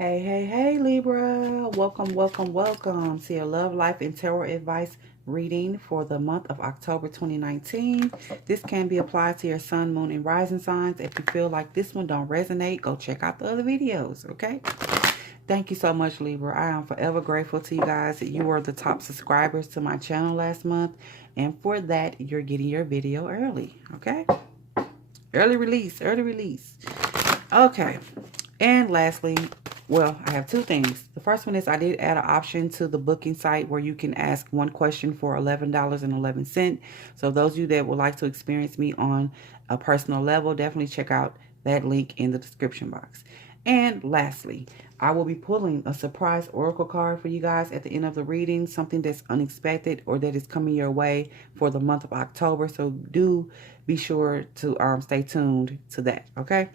Hey, hey, hey, Libra. Welcome, welcome, welcome to your love, life, and tarot advice reading for the month of October 2019. This can be applied to your sun, moon, and rising signs. If you feel like this one don't resonate, go check out the other videos, okay? Thank you so much, Libra. I am forever grateful to you guys that you were the top subscribers to my channel last month. And for that, you're getting your video early, okay? Early release, early release. Okay. And lastly, well, I have two things. The first one is I did add an option to the booking site where you can ask one question for $11.11. So those of you that would like to experience me on a personal level, definitely check out that link in the description box. And lastly, I will be pulling a surprise oracle card for you guys at the end of the reading, something that's unexpected or that is coming your way for the month of October. So do be sure to stay tuned to that, okay?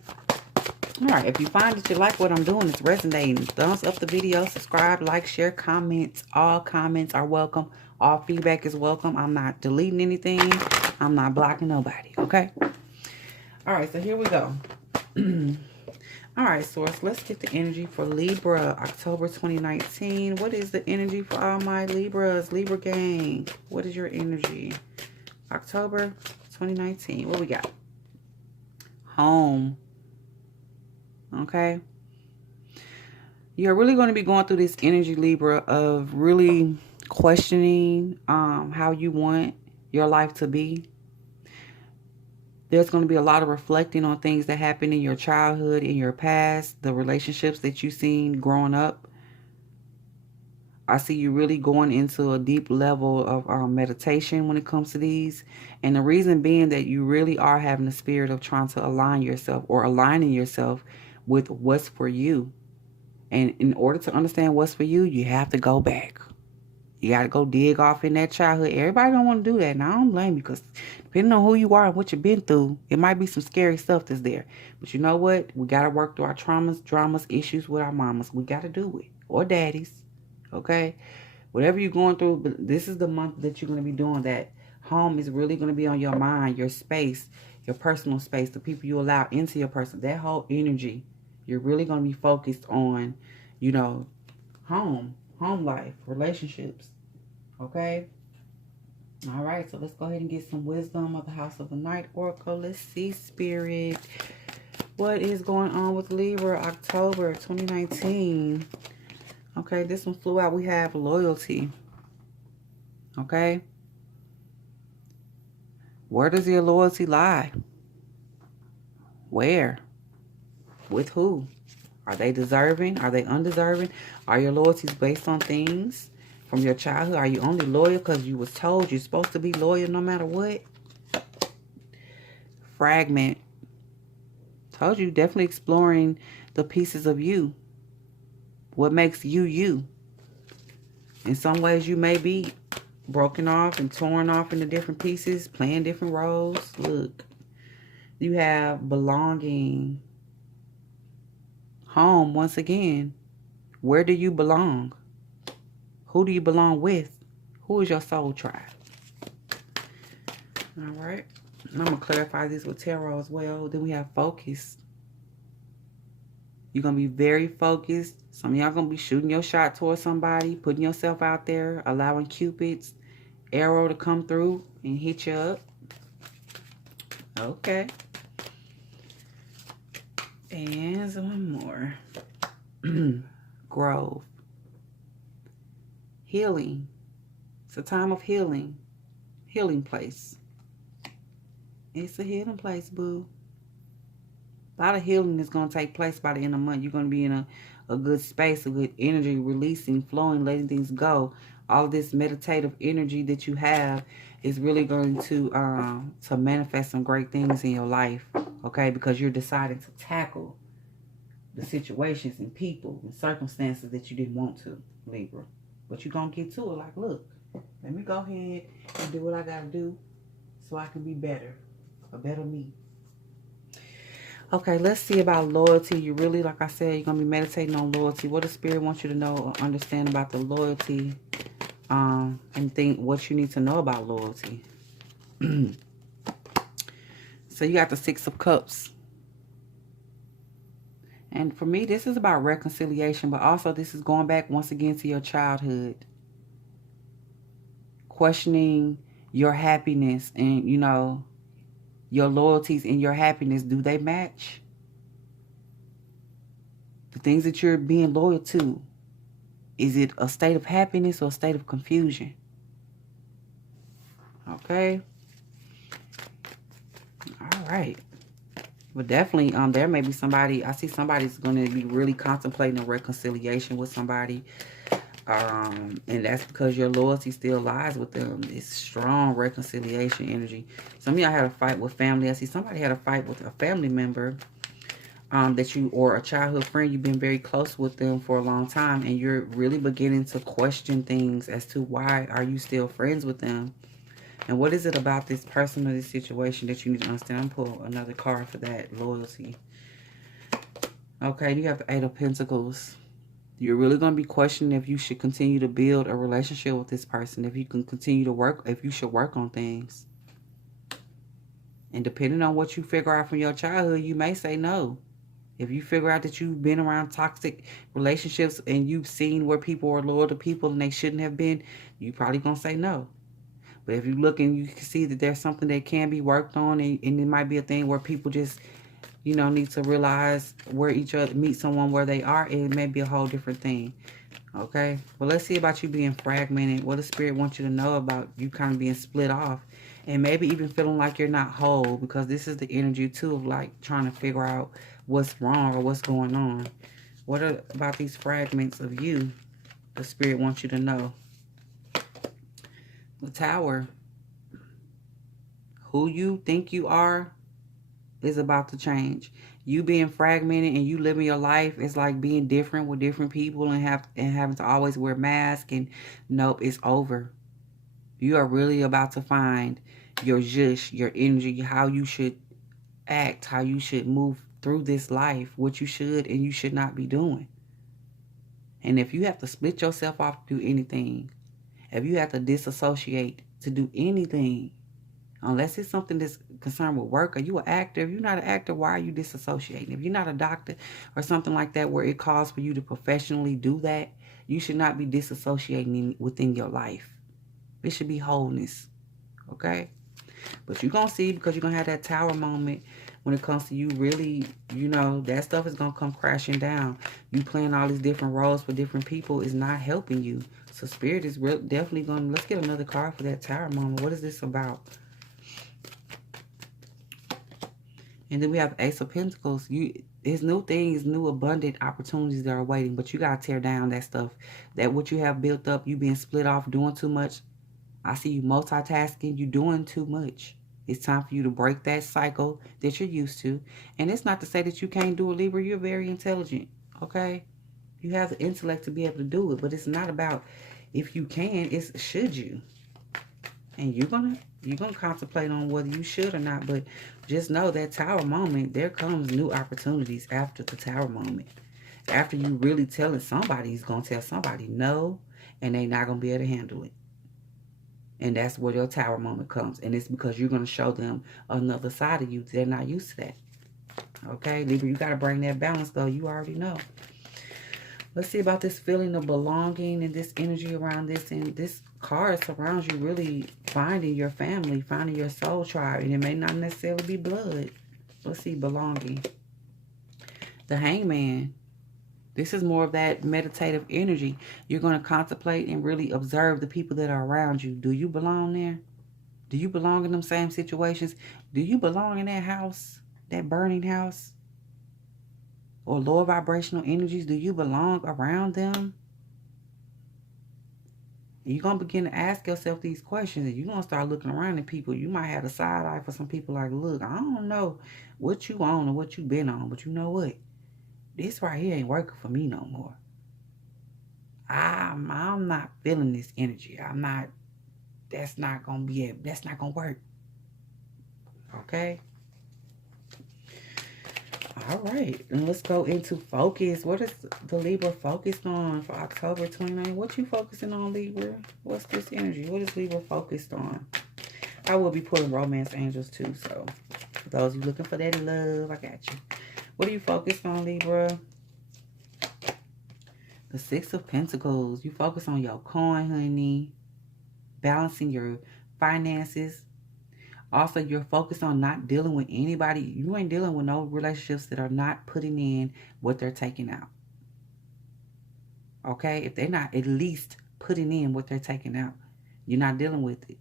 All right, if you find that you like what I'm doing, it's resonating, thumbs up the video, subscribe, like, share, comments. All comments are welcome. All feedback is welcome. I'm not deleting anything. I'm not blocking nobody, okay? All right, so here we go. All right, Source, let's get the energy for Libra, October 2019. What is the energy for all my Libras, Libra gang? What is your energy? October 2019. What we got? Home. Okay. You're really going to be going through this energy, Libra, of really questioning how you want your life to be. There's going to be a lot of reflecting on things that happened in your childhood, in your past, the relationships that you've seen growing up. I see you really going into a deep level of meditation when it comes to these. And the reason being that you really are having the spirit of trying to align yourself or aligning yourself with what's for you. And in order to understand what's for you, you have to go back. You got to go dig off in that childhood. Everybody don't want to do that. And I don't blame you, because depending on who you are and what you've been through, it might be some scary stuff that's there. But you know what? We got to work through our traumas, dramas, issues with our mamas. We got to do it. Or daddies. Okay? Whatever you're going through, but this is the month that you're going to be doing that. Home is really going to be on your mind, your space, your personal space, the people you allow into your person. That whole energy, you're really going to be focused on, you know, home life, relationships. Okay? All right, so let's go ahead and get some wisdom of the House of the Night Oracle. Let's see, Spirit. What is going on with Libra, October 2019? Okay, this one flew out. We have loyalty. Okay? Where does your loyalty lie? Where? With who? Are they deserving? Are they undeserving? Are your loyalties based on things from your childhood? Are you only loyal because you was told you're supposed to be loyal no matter what? Fragment. Told you, definitely exploring the pieces of you. What makes you you? In some ways you may be broken off and torn off into different pieces, playing different roles. Look, you have belonging. Home, once again. Where do you belong? Who do you belong with? Who is your soul tribe? All right. And I'm going to clarify this with tarot as well. Then we have focus. You're going to be very focused. Some of y'all going to be shooting your shot towards somebody, putting yourself out there, allowing Cupid's arrow to come through and hit you up. Okay. And one more. Growth. Healing. It's a time of healing. Healing place. It's a healing place, boo. A lot of healing is going to take place by the end of the month. You're going to be in a good space, a good energy, releasing, flowing, letting things go. All this meditative energy that you have is really going to manifest some great things in your life, okay? Because you're deciding to tackle the situations and people and circumstances that you didn't want to, Libra. But you're going to get to it like, look, let me go ahead and do what I got to do so I can be better, a better me. Okay, let's see about loyalty. You really, like I said, you're going to be meditating on loyalty. What the Spirit wants you to know or understand about the loyalty, and think what you need to know about loyalty. So you got the Six of Cups. And for me, this is about reconciliation, but also this is going back once again to your childhood. Questioning your happiness and, you know, your loyalties and your happiness. Do they match? The things that you're being loyal to, is it a state of happiness or a state of confusion? Okay. All right. But definitely, there may be somebody, I see somebody's going to be really contemplating a reconciliation with somebody. And that's because your loyalty still lies with them. It's strong reconciliation energy. Some of y'all had a fight with family. I see somebody had a fight with a family member that you, or a childhood friend, you've been very close with them for a long time, and you're really beginning to question things as to why are you still friends with them. And what is it about this person or this situation that you need to understand? I'm going to pull another card for that, loyalty. Okay, you have the Eight of Pentacles. You're really going to be questioning if you should continue to build a relationship with this person, if you can continue to work, if you should work on things. And depending on what you figure out from your childhood, you may say no. If you figure out that you've been around toxic relationships and you've seen where people are loyal to people and they shouldn't have been, you probably going to say no. But if you look and you can see that there's something that can be worked on, and it might be a thing where people just, you know, need to realize where each other, meet someone where they are, it may be a whole different thing. Okay? But let's see about you being fragmented. What does Spirit want you to know about you kind of being split off? And maybe even feeling like you're not whole, because this is the energy too of like trying to figure out what's wrong or what's going on. What about these fragments of you the Spirit wants you to know? The Tower. Who you think you are is about to change. You being fragmented and you living your life is like being different with different people and having to always wear masks, and nope, it's over. You are really about to find your zhush, your energy, how you should act, how you should move through this life, what you should and you should not be doing. And if you have to split yourself off to do anything, if you have to disassociate to do anything, unless it's something that's concerned with work, are you an actor? If you're not an actor, why are you disassociating? If you're not a doctor or something like that where it calls for you to professionally do that, you should not be disassociating within your life. It should be wholeness. Okay? But you're going to see, because you're going to have that Tower moment when it comes to you really, you know, that stuff is going to come crashing down. You playing all these different roles for different people is not helping you. So Spirit is definitely going to, let's get another card for that Tower moment. What is this about? And then we have Ace of Pentacles. There's new things, new abundant opportunities that are waiting, but you got to tear down that stuff. That what you have built up, you being split off, doing too much. I see you multitasking, you doing too much. It's time for you to break that cycle that you're used to. And it's not to say that you can't do it, Libra. You're very intelligent, okay? You have the intellect to be able to do it, but it's not about if you can, it's should you. And you're gonna contemplate on whether you should or not, but just know that Tower moment, there comes new opportunities after the Tower moment. After you really telling somebody, he's gonna tell somebody no, and they're not gonna be able to handle it. And that's where your Tower moment comes. And it's because you're going to show them another side of you. They're not used to that. Okay, Libra, you got to bring that balance, though. You already know. Let's see about this feeling of belonging and this energy around this. And this card surrounds you really finding your family, finding your soul tribe. And it may not necessarily be blood. Let's see, belonging. The Hangman. This is more of that meditative energy. You're going to contemplate and really observe the people that are around you. Do you belong there? Do you belong in them same situations? Do you belong in that house, that burning house? Or lower vibrational energies? Do you belong around them? You're going to begin to ask yourself these questions, and you're going to start looking around at people. You might have a side eye for some people like, look, I don't know what you on or what you been on, but you know what? This right here ain't working for me no more. I'm not feeling this energy. That's not going to work. Okay? All right. And let's go into focus. What is the Libra focused on for October 29th? What you focusing on, Libra? What's this energy? What is Libra focused on? I will be pulling romance angels too. So for those of you looking for that love, I got you. What are you focused on, Libra? The Six of Pentacles. You focus on your coin, honey. Balancing your finances. Also, you're focused on not dealing with anybody. You ain't dealing with no relationships that are not putting in what they're taking out. Okay? If they're not at least putting in what they're taking out, you're not dealing with it.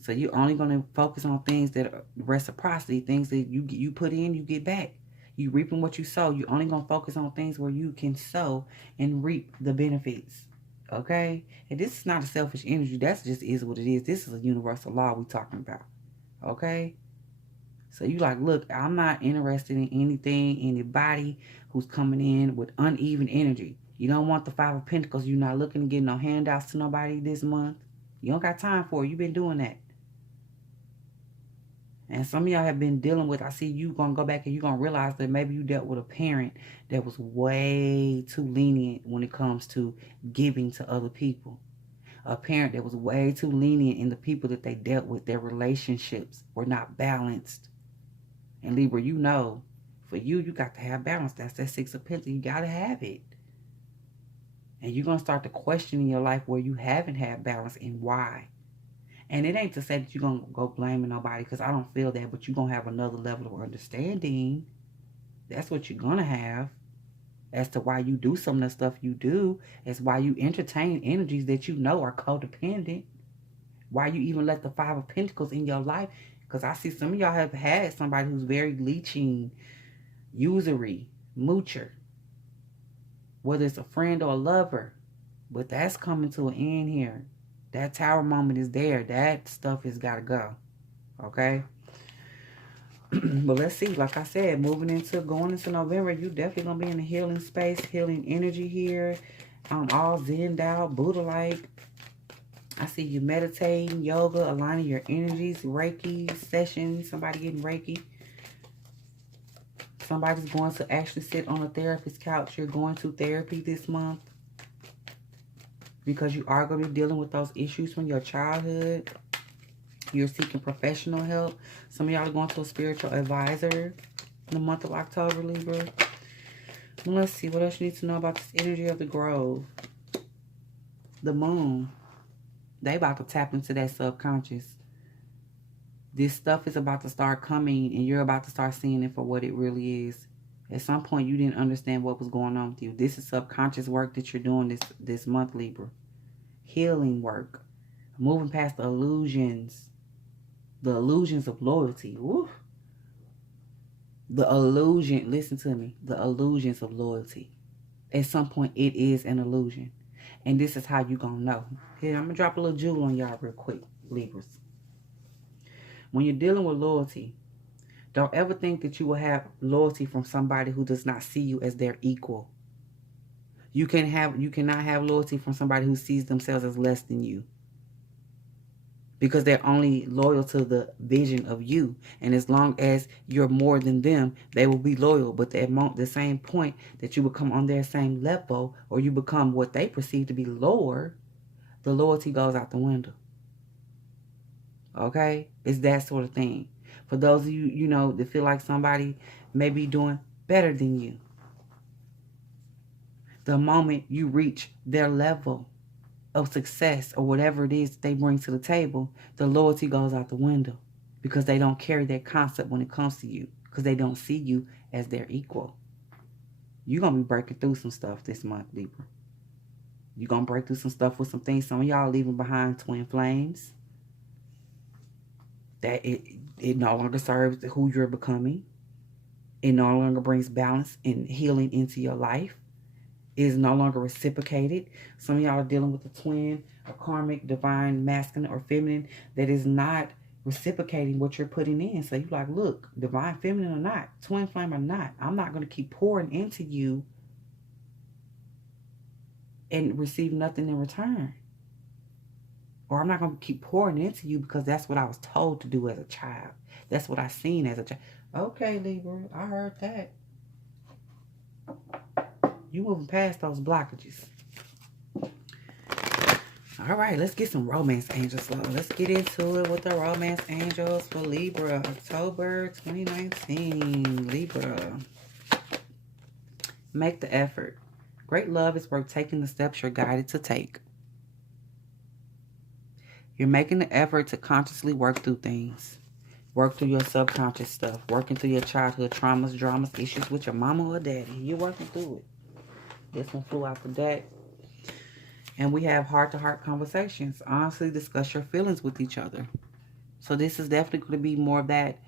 So you're only going to focus on things that are reciprocity, things that you put in, you get back. You reaping what you sow. You're only going to focus on things where you can sow and reap the benefits. Okay? And this is not a selfish energy. That just is what it is. This is a universal law we're talking about. Okay? So you like, look, I'm not interested in anything, anybody who's coming in with uneven energy. You don't want the Five of Pentacles. You're not looking to get no handouts to nobody this month. You don't got time for it. You've been doing that. And some of y'all have been dealing with, I see you going to go back and you're going to realize that maybe you dealt with a parent that was way too lenient when it comes to giving to other people. A parent that was way too lenient in the people that they dealt with. Their relationships were not balanced. And Libra, you know, for you, you got to have balance. That's that Six of Pentacles. You got to have it. And you're going to start to question in your life where you haven't had balance and why. And it ain't to say that you're going to go blaming nobody, because I don't feel that, but you're going to have another level of understanding. That's what you're going to have as to why you do some of the stuff you do. It's why you entertain energies that you know are codependent. Why you even let the Five of Pentacles in your life. Because I see some of y'all have had somebody who's very leeching, usury, moocher. Whether it's a friend or a lover. But that's coming to an end here. That Tower moment is there. That stuff has got to go. Okay? But let's see. Like I said, going into November, you definitely going to be in a healing space, healing energy here. All zenned out, Buddha-like. I see you meditating, yoga, aligning your energies, Reiki sessions, somebody getting Reiki. Somebody's going to actually sit on a therapist's couch. You're going to therapy this month. Because you are going to be dealing with those issues from your childhood. You're seeking professional help. Some of y'all are going to a spiritual advisor in the month of October, Libra. Well, let's see what else you need to know about this energy of the Grove. The moon. They about to tap into that subconscious. This stuff is about to start coming and you're about to start seeing it for what it really is. At some point, you didn't understand what was going on with you. This is subconscious work that you're doing this month, Libra. Healing work. Moving past the illusions. The illusions of loyalty. Woo. The illusion, listen to me. The illusions of loyalty. At some point, it is an illusion. And this is how you gonna know. Here, I'm gonna drop a little jewel on y'all real quick, Libras. When you're dealing with loyalty, don't ever think that you will have loyalty from somebody who does not see you as their equal. You cannot have loyalty from somebody who sees themselves as less than you. Because they're only loyal to the vision of you. And as long as you're more than them, they will be loyal. But at the same point that you become on their same level, or you become what they perceive to be lower, the loyalty goes out the window. Okay? It's that sort of thing. For those of you, you know, that feel like somebody may be doing better than you. The moment you reach their level of success or whatever it is they bring to the table, the loyalty goes out the window. Because they don't carry that concept when it comes to you. Because they don't see you as their equal. You're going to be breaking through some stuff this month, Libra. You're going to break through some stuff with some things. Some of y'all leaving behind twin flames. That it no longer serves who you're becoming. It no longer brings balance and healing into your life. It is no longer reciprocated. Some of y'all are dealing with a twin, a karmic, divine, masculine, or feminine that is not reciprocating what you're putting in. So you're like, look, divine, feminine or not, twin flame or not, I'm not going to keep pouring into you and receive nothing in return. Or I'm not going to keep pouring into you because that's what I was told to do as a child. That's what I seen as a child. Okay, Libra, I heard that. You moving past those blockages. All right, let's get some romance angels love. Let's get into it with the romance angels for Libra, October 2019. Libra. Make the effort. Great love is worth taking the steps you're guided to take. You're making the effort to consciously work through things. Work through your subconscious stuff. Working through your childhood traumas, dramas, issues with your mama or daddy. You're working through it. This one flew out the deck. And we have heart-to-heart conversations. Honestly discuss your feelings with each other. So this is definitely going to be more of that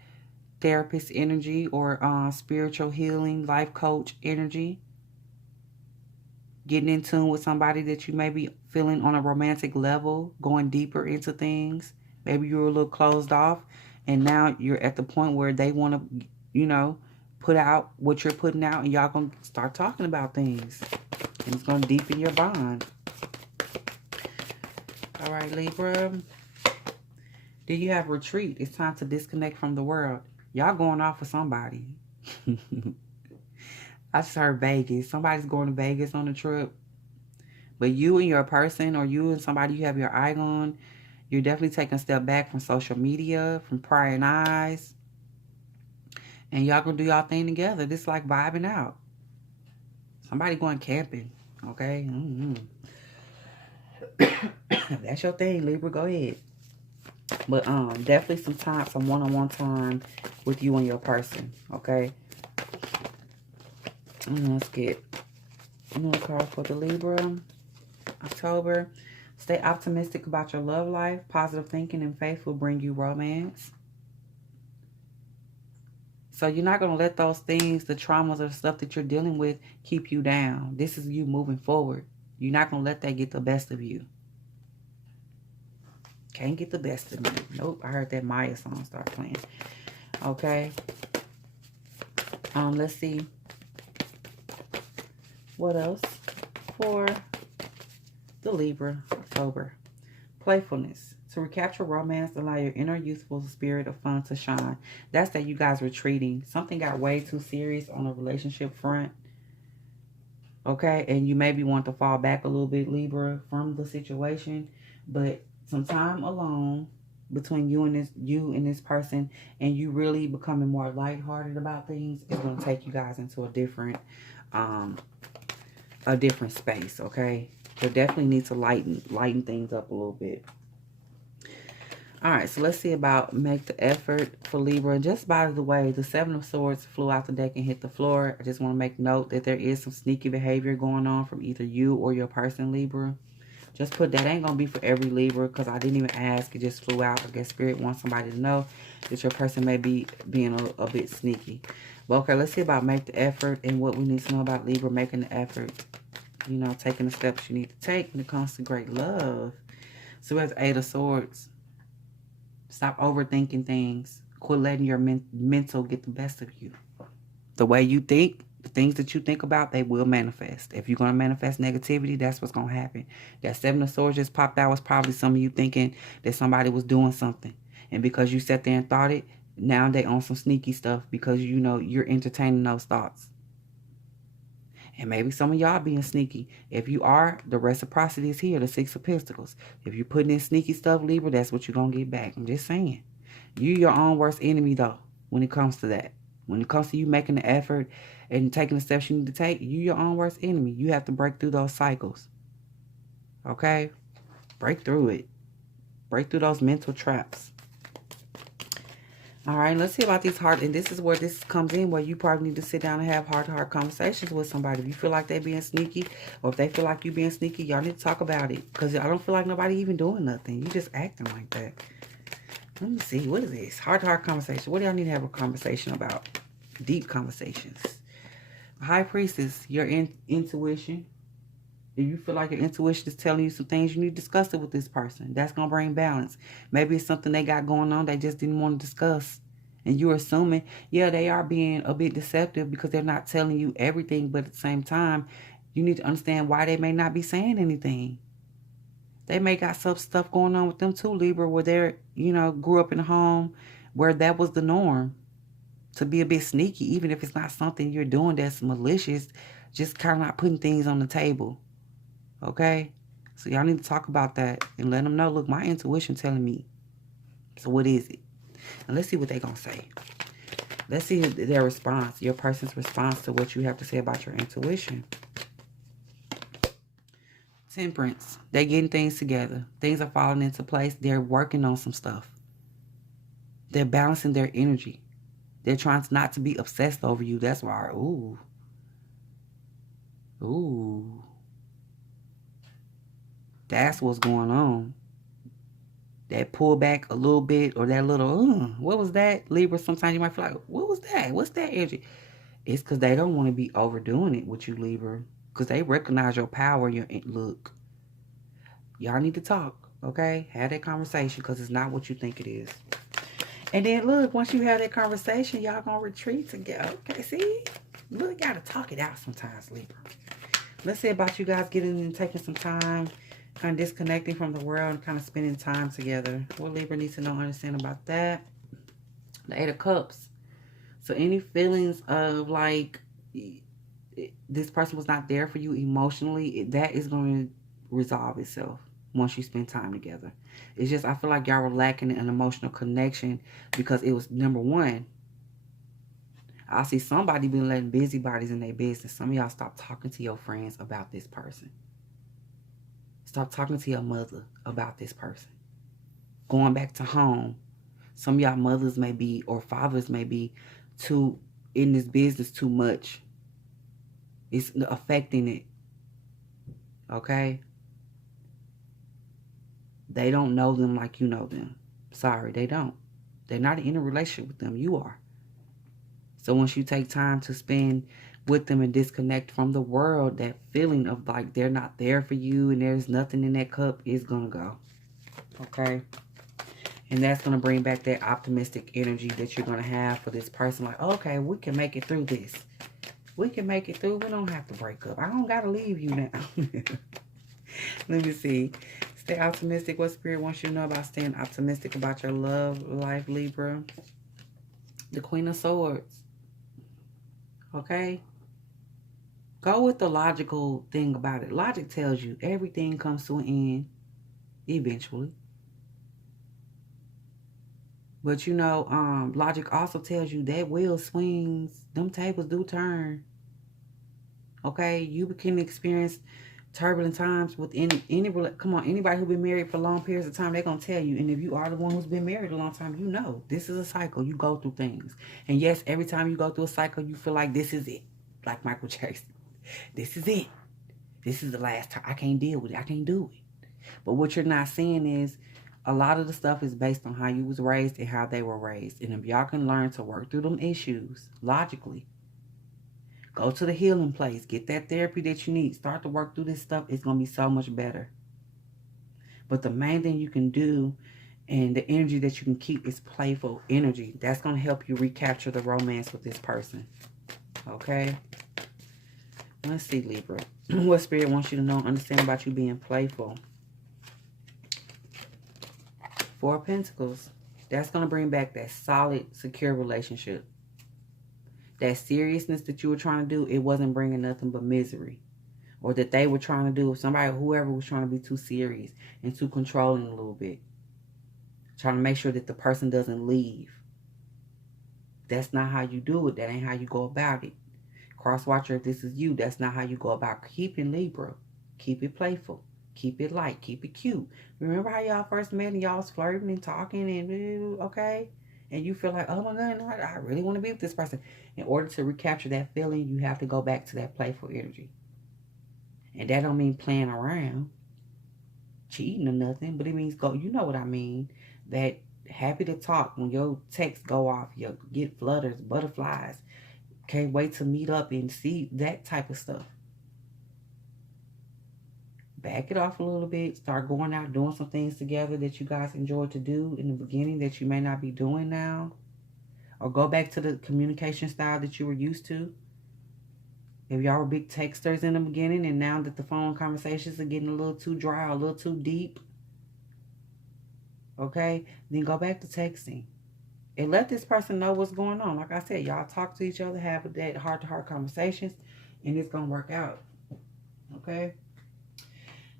therapist energy or spiritual healing, life coach energy. Getting in tune with somebody that you may be feeling on a romantic level, going deeper into things. Maybe you were a little closed off, and now you're at the point where they want to, you know, put out what you're putting out, and y'all going to start talking about things. And it's going to deepen your bond. All right, Libra. Do you have retreat? It's time to disconnect from the world. Y'all going off with somebody. I just heard Vegas. Somebody's going to Vegas on a trip. But you and your person, or you and somebody you have your eye on, you're definitely taking a step back from social media, from prying eyes. And y'all going to do y'all thing together. This is like vibing out. Somebody going camping. Okay? That's your thing, Libra. Go ahead. But definitely some one-on-one time with you and your person. Okay? Let's get another card for the Libra. October. Stay optimistic about your love life. Positive thinking and faith will bring you romance. So you're not going to let those things, the traumas or the stuff that you're dealing with, keep you down. This is you moving forward. You're not going to let that get the best of you. Can't get the best of me. Nope, I heard that Maya song start playing. Okay. Let's see. What else for the Libra, October? Playfulness. To recapture romance, allow your inner youthful spirit of fun to shine. That's that you guys retreating. Something got way too serious on a relationship front. Okay, and you maybe want to fall back a little bit, Libra, from the situation. But some time alone between you and this person, and you really becoming more lighthearted about things, is going to take you guys into a different space. Okay, so definitely need to lighten things up a little bit. All right, so let's see about make the effort for Libra. Just by the way, the Seven of Swords flew out the deck and hit the floor. I just want to make note that there is some sneaky behavior going on from either you or your person, Libra. Just put that ain't going to be for every Libra, because I didn't even ask. It just flew out. I guess Spirit wants somebody to know that your person may be being a bit sneaky. But okay, let's see about make the effort and what we need to know about Libra making the effort. You know, taking the steps you need to take when it comes to great love. So we have the Eight of Swords. Stop overthinking things. Quit letting your mental get the best of you. The way you think, the things that you think about, they will manifest. If you're going to manifest negativity, that's what's going to happen. That Seven of Swords just popped out was probably some of you thinking that somebody was doing something. And because you sat there and thought it, now they on some sneaky stuff because you know you're entertaining those thoughts. And maybe some of y'all being sneaky. If you are, the reciprocity is here, the Six of Pentacles. If you're putting in sneaky stuff, Libra, that's what you're going to get back. I'm just saying. You're your own worst enemy, though, when it comes to that. When it comes to you making the effort and taking the steps you need to take, you're your own worst enemy. You have to break through those cycles. Okay? Break through it. Break through those mental traps. All right, let's see about these heart. And this is where this comes in, where you probably need to sit down and have heart-to-heart conversations with somebody. If you feel like they're being sneaky, or if they feel like you being sneaky, y'all need to talk about it. Because I don't feel like nobody even doing nothing. You just acting like that. Let me see. What is this? Heart-to-heart conversation. What do y'all need to have a conversation about? Deep conversations. High Priestess, your intuition. If you feel like your intuition is telling you some things, you need to discuss it with this person. That's going to bring balance. Maybe it's something they got going on they just didn't want to discuss. And you're assuming, yeah, they are being a bit deceptive because they're not telling you everything. But at the same time, you need to understand why they may not be saying anything. They may got some stuff going on with them too, Libra, where they're, you know, grew up in a home where that was the norm. To be a bit sneaky, even if it's not something you're doing that's malicious, just kind of not putting things on the table. Okay? So y'all need to talk about that and let them know, look, my intuition telling me. So what is it? And let's see what they're going to say. Let's see their response, your person's response to what you have to say about your intuition. Temperance. They're getting things together. Things are falling into place. They're working on some stuff. They're balancing their energy. They're trying not to be obsessed over you. That's why, ooh. Ooh. That's what's going on. That pull back a little bit, or that little, what was that? Libra, sometimes you might feel like, what was that? What's that energy? It's because they don't want to be overdoing it with you, Libra. Because they recognize your power, your look. Y'all need to talk, okay? Have that conversation, because it's not what you think it is. And then, look, once you have that conversation, y'all going to retreat together. Okay, see? Look, you got to talk it out sometimes, Libra. Let's say about you guys getting and taking some time, kind of disconnecting from the world and kind of spending time together. What Libra needs to know and understand about that? The Eight of Cups. So any feelings of like this person was not there for you emotionally, that is going to resolve itself once you spend time together. It's just, I feel like y'all were lacking an emotional connection because it was, number one, I see somebody been letting busybodies in their business. Some of y'all stop talking to your friends about this person. Stop talking to your mother about this person. Going back to home. Some of y'all mothers may be, or fathers may be, too in this business too much. It's affecting it. Okay? They don't know them like you know them. Sorry, they don't. They're not in a relationship with them. You are. So once you take time to spend with them and disconnect from the world, that feeling of like they're not there for you and there's nothing in that cup is going to go. Okay? And that's going to bring back that optimistic energy that you're going to have for this person. Like, okay, we can make it through this. We can make it through. We don't have to break up. I don't got to leave you now. Let me see. Stay optimistic. What Spirit wants you to know about staying optimistic about your love life, Libra? The Queen of Swords. Okay? Go with the logical thing about it. Logic tells you everything comes to an end eventually. But you know, logic also tells you that wheel swings. Them tables do turn. Okay? You can experience turbulent times with come on, anybody who's been married for long periods of time, they're going to tell you. And if you are the one who's been married a long time, you know this is a cycle. You go through things. And yes, every time you go through a cycle, you feel like this is it. Like Michael Jackson. This is it. This is the last time. I can't deal with it. I can't do it. But what you're not seeing is a lot of the stuff is based on how you was raised and how they were raised. And if y'all can learn to work through them issues logically, go to the healing place. Get that therapy that you need. Start to work through this stuff. It's going to be so much better. But the main thing you can do and the energy that you can keep is playful energy. That's going to help you recapture the romance with this person. Okay? Let's see, Libra. What Spirit wants you to know and understand about you being playful? Four of Pentacles. That's going to bring back that solid, secure relationship. That seriousness that you were trying to do, it wasn't bringing nothing but misery. Or that they were trying to do, somebody, whoever was trying to be too serious and too controlling a little bit. Trying to make sure that the person doesn't leave. That's not how you do it. That ain't how you go about it. Cross watcher, if this is you, that's not how you go about keeping Libra. Keep it playful. Keep it light. Keep it cute. Remember how y'all first met and y'all was flirting and talking and, okay? And you feel like, oh my God, no, I really want to be with this person. In order to recapture that feeling, you have to go back to that playful energy. And that don't mean playing around, cheating or nothing, but it means go, you know what I mean? That happy to talk when your texts go off, you get flutters, butterflies. Can't wait to meet up and see that type of stuff. Back it off a little bit. Start going out, doing some things together that you guys enjoyed to do in the beginning that you may not be doing now. Or go back to the communication style that you were used to. If y'all were big texters in the beginning and now that the phone conversations are getting a little too dry, a little too deep, okay, then go back to texting. And let this person know what's going on. Like I said, y'all talk to each other, have that heart-to-heart conversations, and it's going to work out. Okay?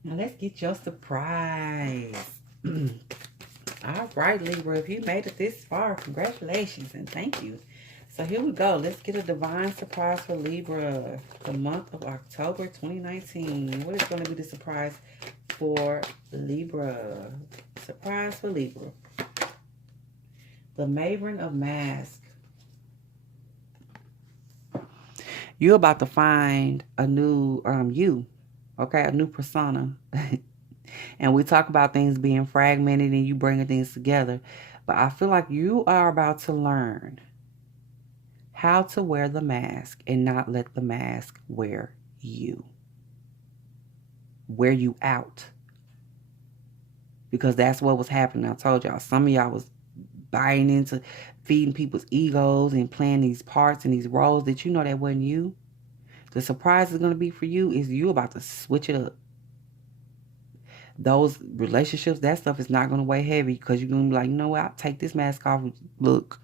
Now, let's get your surprise. All right, Libra, if you made it this far, congratulations and thank you. So here we go. Let's get a divine surprise for Libra. The month of October 2019. What is going to be the surprise for Libra? Surprise for Libra. The Maven of Masks. You're about to find a new you. Okay, a new persona. And we talk about things being fragmented and you bringing things together. But I feel like you are about to learn how to wear the mask and not let the mask wear you. Wear you out. Because that's what was happening. I told y'all, some of y'all was buying into feeding people's egos and playing these parts and these roles that you know that wasn't you. The surprise is going to be for you is you about to switch it up. Those relationships, that stuff is not going to weigh heavy because you're going to be like, you know what, I'll take this mask off. Look,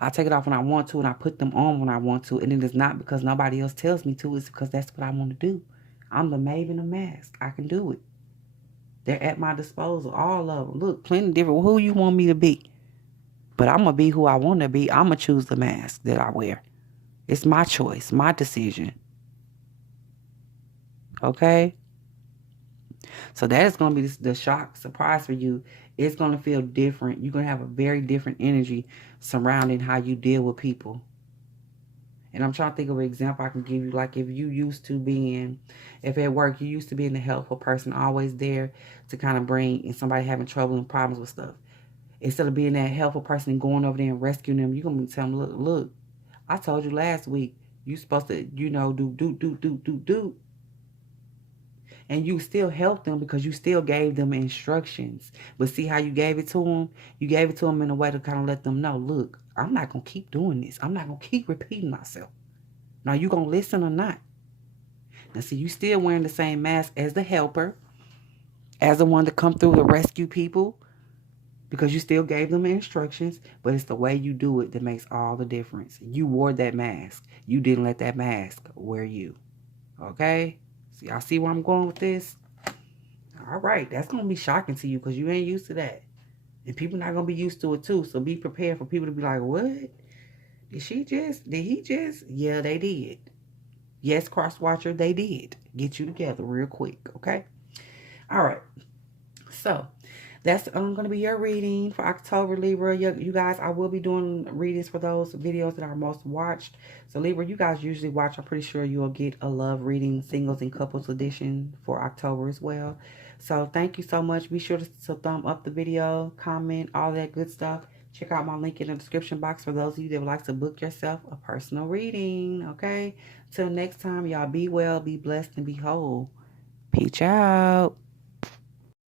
I take it off when I want to and I put them on when I want to. And it is not because nobody else tells me to. It's because that's what I want to do. I'm the Maven of Masks. I can do it. They're at my disposal, all of them. Look, plenty different. Who you want me to be? But I'm going to be who I want to be. I'm going to choose the mask that I wear. It's my choice, my decision. Okay? So that is going to be the shock, surprise for you. It's going to feel different. You're going to have a very different energy surrounding how you deal with people. And I'm trying to think of an example I can give you. Like if you used to being, if at work you used to being the helpful person, always there to kind of bring in somebody having trouble and problems with stuff. Instead of being that helpful person and going over there and rescuing them, you're going to be telling them, look, I told you last week, you supposed to, you know, do. And you still helped them because you still gave them instructions. But see how you gave it to them? You gave it to them in a way to kind of let them know, look, I'm not going to keep doing this. I'm not going to keep repeating myself. Now, you going to listen or not? Now, see, you still wearing the same mask as the helper, as the one to come through to rescue people, because you still gave them instructions, but it's the way you do it that makes all the difference. You wore that mask. You didn't let that mask wear you. Okay? So y'all see where I'm going with this? All right, that's going to be shocking to you because you ain't used to that. And people not going to be used to it too. So be prepared for people to be like, what? Did he just? Yeah, they did. Yes, cross watcher, they did. Get you together real quick, okay? All right. So that's going to be your reading for October, Libra. You guys, I will be doing readings for those videos that are most watched. So Libra, you guys usually watch. I'm pretty sure you'll get a love reading, singles and couples edition for October as well. So thank you so much. Be sure to thumb up the video, comment, all that good stuff. Check out my link in the description box for those of you that would like to book yourself a personal reading, okay? Till next time, y'all be well, be blessed, and be whole. Peace out.